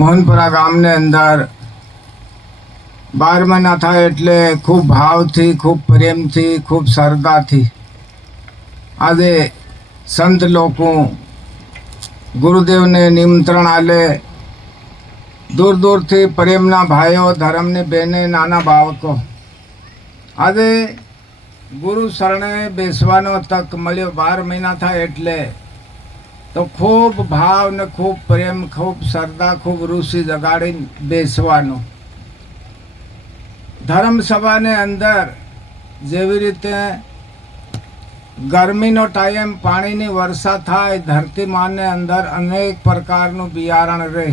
મોહનપુરા ગામને અંદર 12 મહિના થાય એટલે ખૂબ ભાવથી, ખૂબ પ્રેમથી, ખૂબ શ્રદ્ધાથી આજે સંત લોકો ગુરુદેવને નિમંત્રણ આલે, દૂર દૂરથી પ્રેમના ભાઈઓ, ધર્મની બહેને, નાના બાળકો આજે ગુરુ શરણે બેસવાનો તક મળ્યો. 12 મહિના થાય એટલે તો ખૂબ ભાવ ને ખૂબ પ્રેમ, ખૂબ શ્રદ્ધા, ખૂબ રુચિ જગાડીને બેસવાનું. ધર્મસભાને અંદર જેવી રીતે ગરમીનો ટાઈમ પાણીની વર્ષા થાય, ધરતી માને અંદર અનેક પ્રકારનું બિયારણ રહે.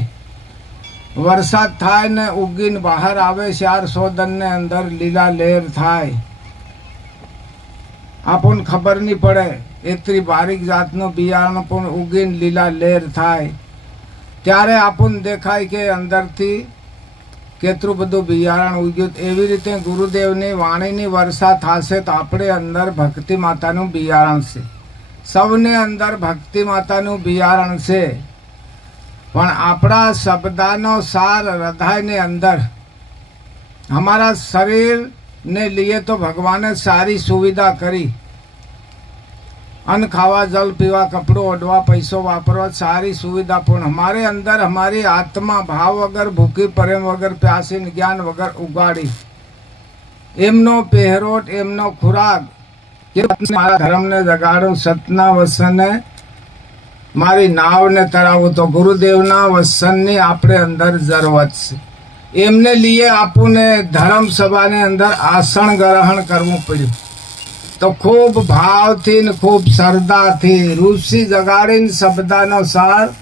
વરસાદ થાય ને ઉગીને બહાર આવે, 400 અંદર લીલા લહેર થાય. આપણને ખબર નહીં પડે, એટલી બારીક જાતનું બિયારણ પણ ઉગીને લીલા લહેર થાય ત્યારે આપણને દેખાય કે અંદરથી કેટલું બધું બિયારણ ઉગ્યું. એવી રીતે ગુરુદેવની વાણીની વર્ષા થશે તો આપણે અંદર ભક્તિ માતાનું બિયારણ છે. સૌને અંદર ભક્તિ માતાનું બિયારણ છે, પણ આપણા શબ્દનો સાર હૃદયની અંદર हमारा शरीर ने लिए तो भगवान ने सारी सुविधा करी. अन्न खावा, जल पीवा, कपड़ों ओढ़वा, पैसों वापरवा, सारी सुविधा, पण हमारे अंदर हमारी आत्मा भाव वगर, भूखी प्रेम वगर, प्यासी ज्ञान वगर उगाड़ी. एमनो पहरोट, एमनो खुराक मारा धर्म ने जगाड़ू, सतना वसन ने मारी नाव ने तरावू. तो गुरुदेवना वसननी आपणे अंदर जरूरत छे. एमने लिए आपने धर्म सभा ने अंदर आसन ग्रहण करवू पड़्યું. तो खूब भाव थी ने खूब श्रद्धा थी रुचि जगाड़ीने शब्दनो सार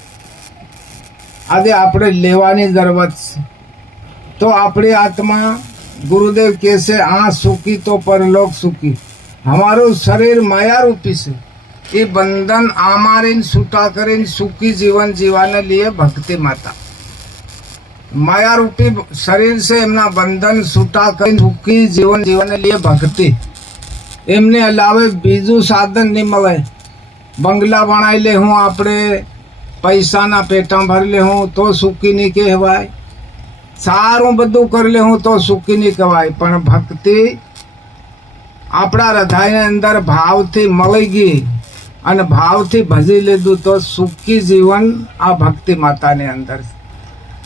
आज आपणे लेवानी जरूरत छे. तो आपणी आत्मा गुरुदेव कहसे आ सुखी तो परलोक सुखी. हमारू शरीर माया रूपी से, ये बंधन आमारीने छूटा करीने सुखी जीवन जीवाने लिए भक्ति माता माया रूपी शरीर से एमना बंधन छूटा कर सुखी जीवन जीवन लिए भक्ति. एमने अलावे बीजू साधन नहीं मळे. बंगला बनाई ले हूँ, आपणे पैसा ना पेटा भर ले हूँ तो सुखी नहीं कहवाय. सारू बधु कर ले हूँ तो सुखी नहीं कहवाय. पण भक्ति आपड़ा हृदय ने अंदर भाव थी मळी गई अने भाव थी भजी लीधुं तो सुखी जीवन आ भक्ति माता ने अंदर.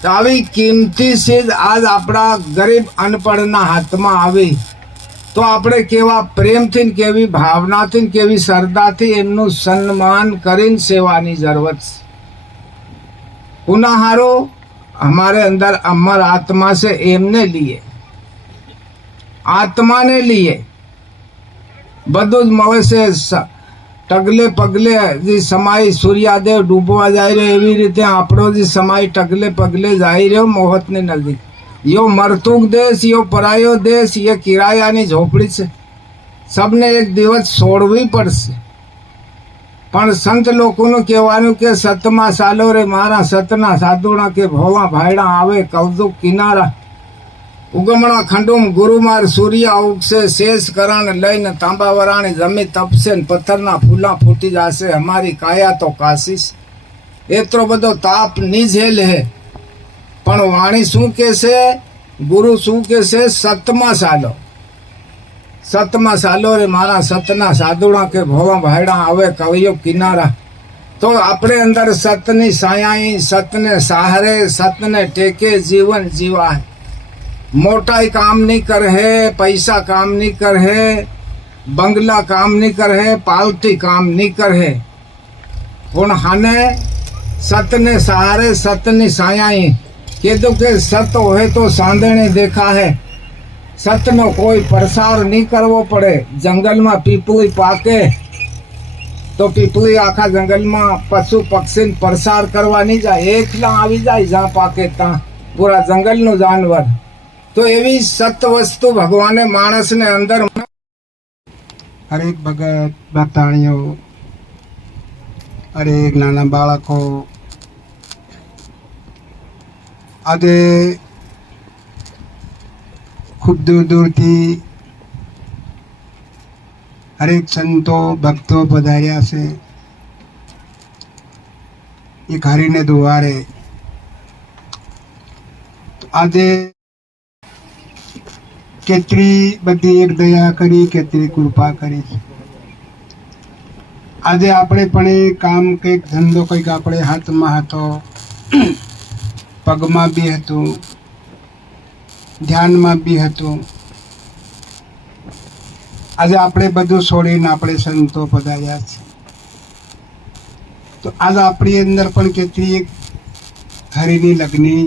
तो આવી કિંમતી ચીજ આજ આપણા ગરીબ અનપઢના હાથમાં આવી તો આપણે કેવા પ્રેમથી ને કેવી ભાવનાથી ને કેવી શ્રદ્ધાથી એમનું સન્માન કરીને સેવાની જરૂરત છે. પુનઃહારો हमारे अंदर अमर आत्मा से एमने लिए आत्मा ने लिए બધું જ મળે છે. टगले पगले जी समाई सूर्यादेव डूबवा जाए रहे एवी रीते आपणो जी समाई टगले पगले जाई रह्यो मोहतनी नजीक. यो मरतुक देश, यो परायो देश, ये किरायानी झोपड़ी छे. सबने एक दिवस छोड़वी पड़शे. पण संत लोकोनुं कहेवानुं के सतमा सालो रे मारा सतना साधुणा के भोवा भायड़ा आवे कवदुक किनारा. उगमणा खंडुम गुरुमार सूर्य उगसे शेष करण लईने तांबा वराणी जमी तपसे पत्थरना फूला फूटी जासे. हमारी काया तो काशीश. एतरो बधो ताप नी झेल है पण वाणी शू कहेशे, गुरु शू कहेशे, सतमा सालो रे मारा सतना साधुणा के भोवा भायड़ा आवे कवियो किनारा. तो अपने अंदर सतनी सायाई, सतने सहारे, सतने टेके जीवन जीवा है. मोटाई काम नहीं कर है, पैसा काम नहीं कर है, बंगला काम नहीं कर है, पालती काम नहीं कर है. पण हाने सतने सहारे, सतनी सायाई कीधु के सत होए तो सांधणे देखा है. सतनो कोई प्रसार नहीं करवो पड़े. जंगल में पीपली पाके तो पीपली आखा जंगल में पशु पक्षी प्रसार करवा नहीं जाए. एकला आवी जाए जहाँ पाके ता पूरा जंगल नो जानवर. तो एवी सत वस्तु भगवान मानस ने अंदर. हरेक भगत भक्ताणियों, हरेक नाना बाळको आज खूब दूर दूर थी हरेक संतो भक्तों पधार्या से. एक हरिने दुआरे આજે કેટલી બધી એક દયા કરી, કેટલી કૃપા કરી છે. આજે આપણે પણ એ કામ કંઈક ધંધો કંઈક આપણે હાથમાં હતો, પગમાં બી હતું, ધ્યાનમાં બી હતું. આજે આપણે બધું છોડીને આપણે સંતો પધાર્યા છે. તો આજ આપણી અંદર પણ કેટલી એક હરિની લગ્ની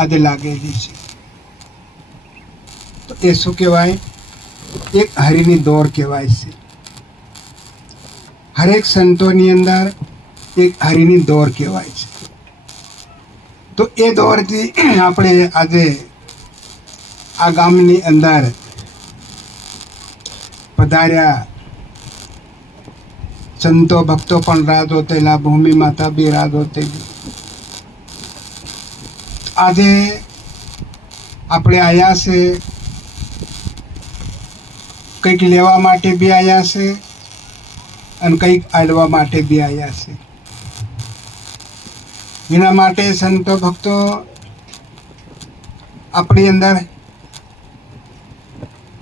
આજે લાગેલી છે. તો એ શું કહેવાય? એક હરિની દોર કહેવાય છે. હરેક સંતોની અંદર એક હરિની દોર કહેવાય છે. તો એ દોરથી આપણે આજે આ ગામની અંદર પધાર્યા. સંતો ભક્તો પણ રાત હોતેલા, ભૂમિ માતા બી રાત હોતેલી. આજે આપણે આવ્યા છે, કંઈક લેવા માટે બી આવ્યા છે અને કંઈક આલવા માટે બી આવ્યા છે. એના માટે સંતો ભક્તો આપણી અંદર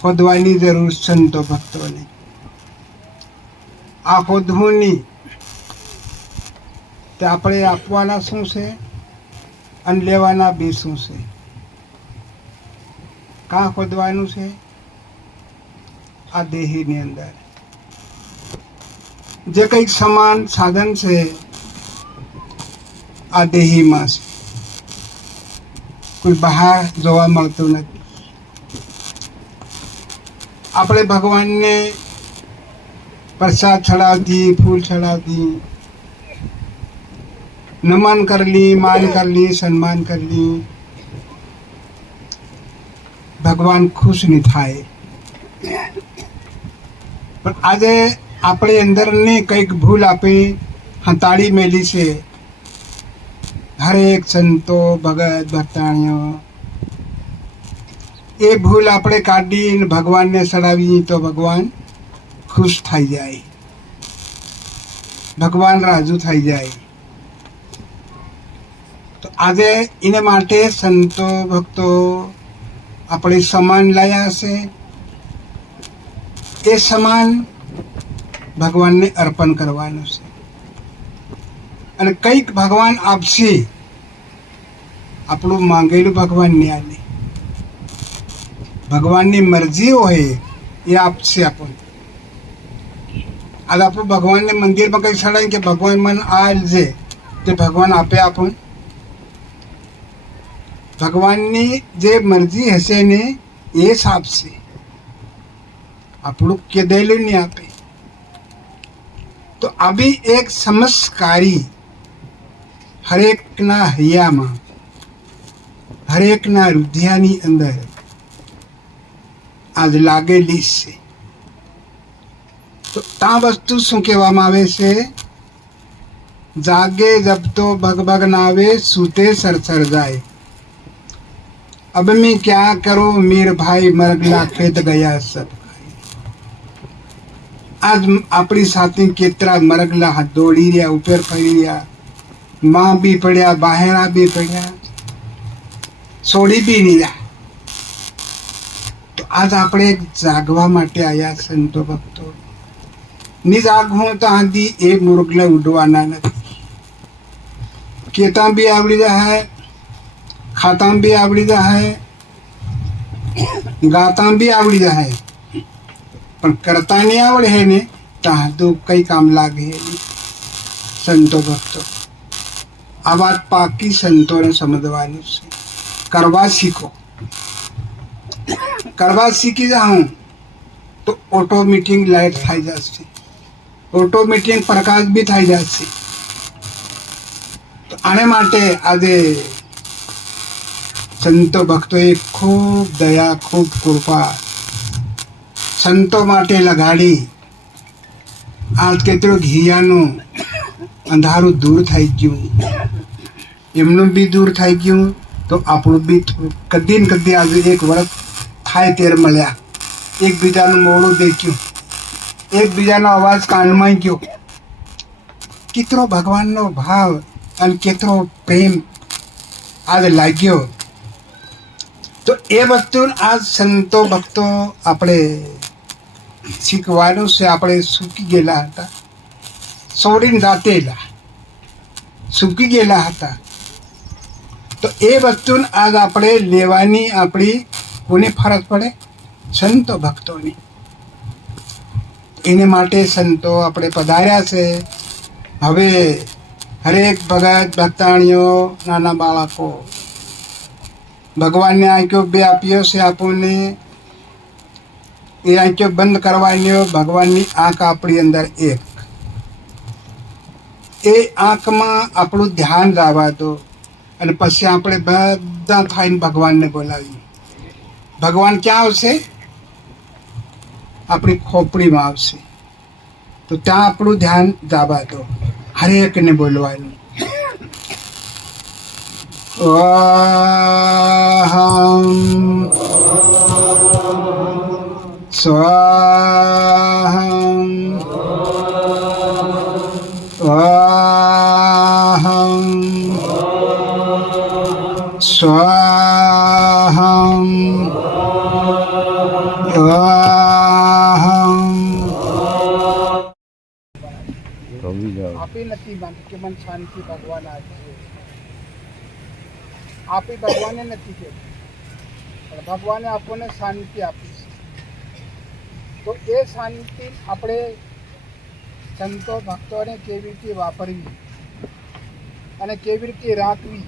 ખોદવાની જરૂર. સંતો ભક્તોને આ ખોદવું નહીં, તો આપણે આપવાના શું છે અને લેવાના બી શું છે? કાં ખોદવાનું છે? આ દેહીની અંદર જે કંઈક સમાન સાધન છે આ દેહીમાં છે, કોઈ બહાર જોવા મળતું નથી. આપણે ભગવાનને પ્રસાદ ચડાવતી, ફૂલ ચડાવતી, નમન કરલી, માન કરલી, સન્માન કરલી, ભગવાન ખુશ નહીં થાય. પણ આજે આપણી અંદરની કંઈક ભૂલ આપી હંતાડી મેલી છે. હરેક સંતો ભગત ભક્તાણીઓ એ ભૂલ આપણે કાઢીને ભગવાનને ચડાવી તો ભગવાન ખુશ થઈ જાય, ભગવાન રાજી થઈ જાય. તો આજે એને માટે સંતો ભક્તો આપણે સમાન લાયા છે. એ સમાન ભગવાનને અર્પણ કરવાનું છે અને કંઈક ભગવાન આપશે. આપણું માંગેલું ભગવાનને આલે, ભગવાનની મરજી હોય એ આપશે આપણને. આજે આપણું ભગવાનને મંદિરમાં કંઈ ચડાય કે ભગવાન મને આ છે તે ભગવાન આપે આપણને? ભગવાનની જે મરજી હશે ને એ જ આપશે, આપણું કીધેલું નહીં આપે. તો આવી એક સમસ્કારી હરેકના હૈયામાં, હરેકના હૃદયની અંદર આજ લાગેલી છે. તો આ વસ્તુ શું કહેવામાં આવે છે? જાગે જબ તો ભગભગ નાવે, સૂતે સરસર જાય. अब मैं क्या करूं मीर भाई मरगला खेत ગયા સબ. આજ આપણી સાથે કેટલા મરગલા હાથ દોડી રહ્યા, ઉપર પડી રહ્યા, માં બી પડ્યા, બહેરા બી પડ્યા, છોડી બી નહીં રહ્યા. તો આજ આપણે જાગવા માટે આવ્યા સંતો ભક્તો. ની જાગવું તો આંધી એ મુરગલા ઉડવાના નથી. કેતા બી આવડી જાય, ખાતા બી આવડી જાય, ગાતા બી આવડી જાય, પણ કરતા નહીં આવડે હે ને ત્યાં તો કઈ કામ લાગે નહીં. સંતો ભક્તો આ વાત પાકી સંતોને સમજવાની છે. કરવા શીખો. કરવા શીખી જાઉં તો ઓટોમેટિક લાઇટ થઈ જશે, ઓટોમેટિક પ્રકાશ બી થઈ જશે. તો આને માટે આજે સંતો ભક્તોએ ખૂબ દયા, ખૂબ કૃપા સંતો માટે લગાડી. આજ કેટલું ઘિયાનું અંધારું દૂર થઈ ગયું, એમનું બી દૂર થઈ ગયું તો આપણું બી કદી ને કદી આજે એક વર્ષ થાય ત્યારે મળ્યા, એકબીજાનું મોડું દેખ્યું, એકબીજાનો અવાજ કાનમાં ગયો. કેટલો ભગવાનનો ભાવ અને કેટલો પ્રેમ આજે લાગ્યો. તો એ વસ્તુ આ સંતો ભક્તો આપણે શીખવાનું છે. આપણે સૂકી ગયેલા હતા, સોડીને દાટેલા સૂકી ગયેલા હતા. તો એ વસ્તુ આજ આપણે લેવાની આપણી કોને ફરજ પડે? સંતો ભક્તોની. એને માટે સંતો આપણે પધાર્યા છે. હવે હરેક ભગત ભક્તાણીઓ, નાના બાળકો, ભગવાનને આંખો બે આપ્યો છે આપણને. એ આંખો બંધ કરવાની, ભગવાનની આંખ આપણી અંદર એક. એ આંખમાં આપણું ધ્યાન લાવવા દો અને પછી આપણે બધા થઈને ભગવાનને બોલાવીએ. ભગવાન ક્યાં આવશે? આપણી ખોપડીમાં આવશે. તો ત્યાં આપણું ધ્યાન લાવવા દો. હરેકને બોલવાનું. ઓહમ સ્વાહમ ઓહમ સ્વાહમ ઓહમ. આપી નથી બંધ કે મન શાંતિ ભગવાન આપશે. આપી ભગવાને નથી કહેતું, પણ ભગવાને આપણને શાંતિ આપી છે. તો એ શાંતિ આપણે સંતો ભક્તોને કેવી રીતે વાપરવી અને કેવી રીતે રાખવી,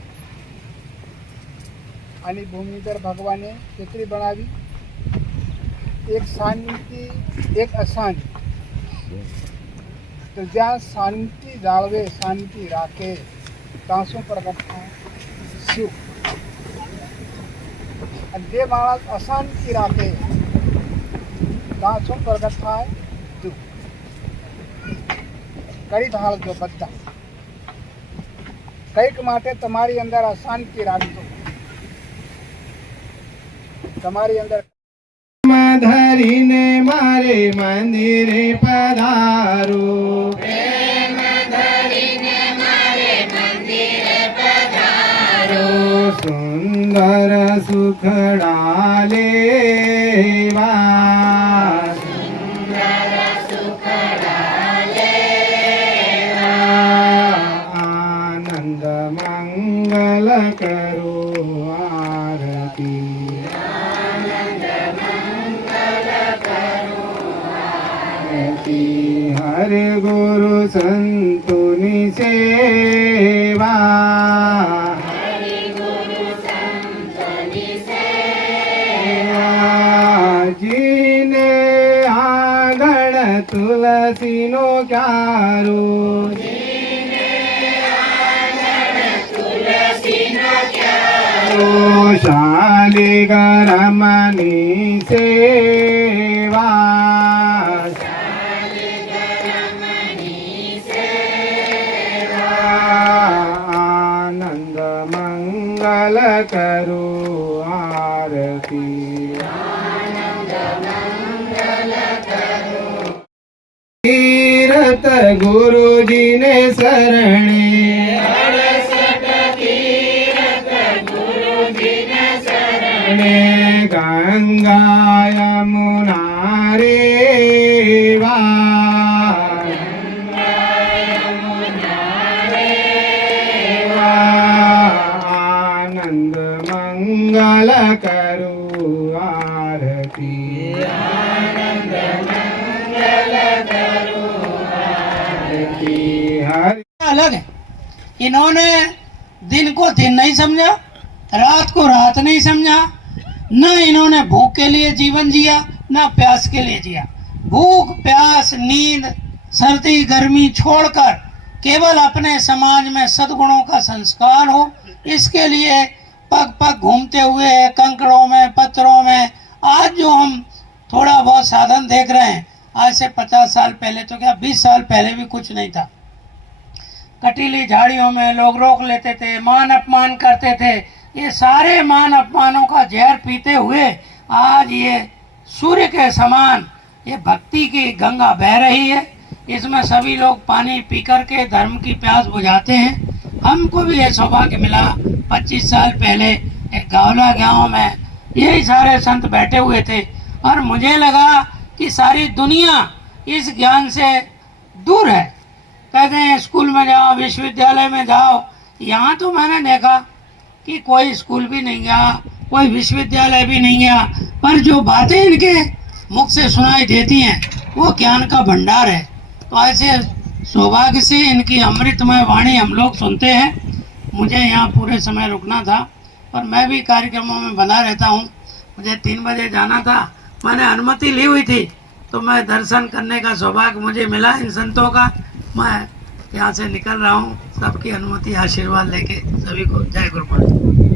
આની ભૂમિ પર ભગવાને કેટલી બનાવી? એક શાંતિ, એક અશાંતિ. તો જ્યાં શાંતિ જાળવે, શાંતિ રાખે, ત્યાં શું પ્રગટ થાય? સુખ. અને જે માણસ અશાંતિ રાખે, ત્યાં શું પ્રગટ થાય? દુઃખ. કરી ઢાળજો બધા. કંઈક માટે તમારી અંદર અશાંતિ રાખજો. તમારી અંદર ધરીને મારે મંદિરે પધારો, સુંદર સુખડા લેવા, આનંદ મંગલ કરો આરતી, હરે ગુરુ સંતોની સેવા, જીને આગળ તુલસીનો ક્યારો, શાલિગ્રામની સેવા, આનંદ મંગલ કરો આરતી, તીરથ ગુરુજીને શરણે, ગંગા યમુના રેવા, આનંદ મંગલ કરું આરતી, अलग है। इन्होंने दिन को दिन नहीं समझा, रात को रात नहीं समझा, न इन्होंने भूख के लिए जीवन जिया, न प्यास के लिए जिया। भूख प्यास नींद सर्दी गर्मी छोड़कर केवल अपने समाज में सद्गुणों का संस्कार हो, इसके लिए पग पग घूमते हुए कंकड़ों में पत्थरों में आज जो हम थोड़ा बहुत साधन देख रहे हैं, आज से 50 साल पहले तो क्या 20 साल पहले भी कुछ नहीं था। कटीली झाड़ियों में लोग रोक लेते थे, मान अपमान करते थे। ये सारे मान अपमानों का जहर पीते हुए आज ये सूर्य के समान ये भक्ति की गंगा बह रही है। इसमें सभी लोग पानी पी करके धर्म की प्यास बुझाते हैं। हमको भी ये सौभाग्य मिला 25 साल पहले एक गावला गांव में यही सारे संत बैठे हुए थे और मुझे लगा कि सारी दुनिया इस ज्ञान से दूर है। कहते हैं स्कूल में जाओ, विश्वविद्यालय में जाओ, यहाँ तो मैंने देखा कि कोई स्कूल भी नहीं गया, कोई विश्वविद्यालय भी नहीं गया, पर जो बातें इनके मुख से सुनाई देती हैं वो ज्ञान का भंडार है। तो ऐसे सौभाग्य से इनकी अमृतमय वाणी हम लोग सुनते हैं। मुझे यहाँ पूरे समय रुकना था और मैं भी कार्यक्रमों में बना रहता हूँ। मुझे 3 बजे जाना था, मैंने अनुमति ली हुई थी, तो मैं दर्शन करने का सौभाग्य मुझे मिला इन संतों का। मैं यहाँ से निकल रहा हूँ, सबकी अनुमति आशीर्वाद लेके। सभी को जय गुरु महाराज।